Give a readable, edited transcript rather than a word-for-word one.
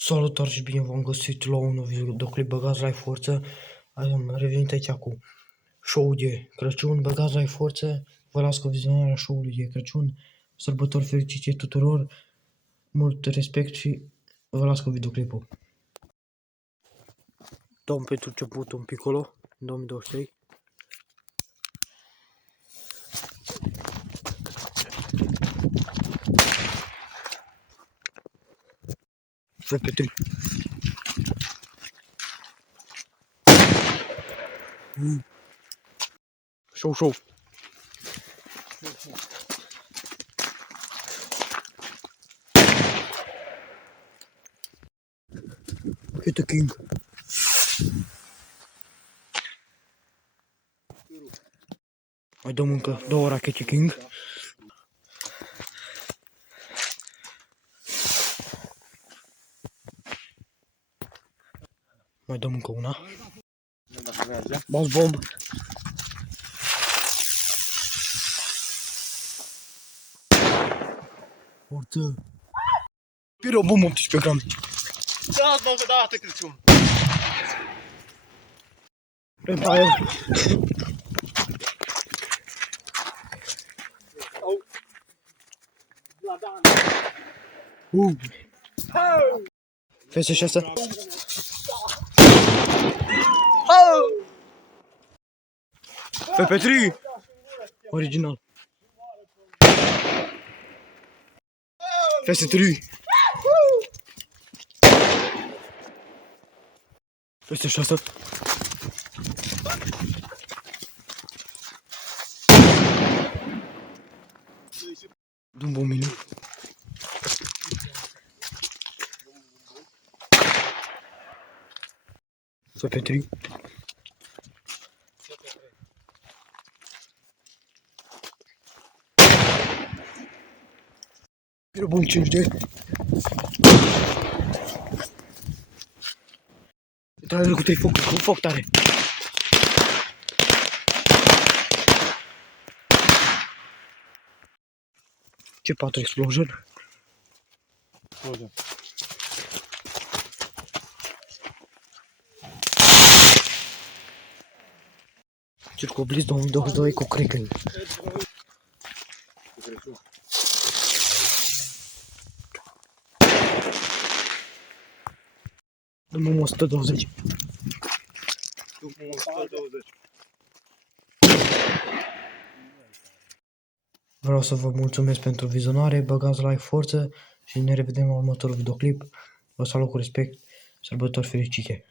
Salutare și bine v-am găsit la un videoclip Băgați la forță. Am revenit aici cu show de Crăciun. Băgați la forță. Vă las cu vizionarea show-ului de Crăciun. Sărbători fericite tuturor. Mult respect și vă las cu videoclipul. Dăm pentru început un piccolo în 2023. FP3. Show. Hit the king. Mai dăm încă 2 rachete king. Mai dăm încă una. Boss bomb. Forță. Piro bomb 18 grame. Da, mă, da, te Crăciun. Empire. FS6. FP3. Original. FS3. FS6. Dum bun minut. FP3. Piro bun 5D. Traiul cu 3 focuri, cu foc tare. C4 explosion. Circo Blitz 2022 cu Kraken. Dăm 120. Vreau să vă mulțumesc pentru vizionare, băgați like, forță și ne revedem la următorul videoclip. Vă salut cu respect, sărbători fericite!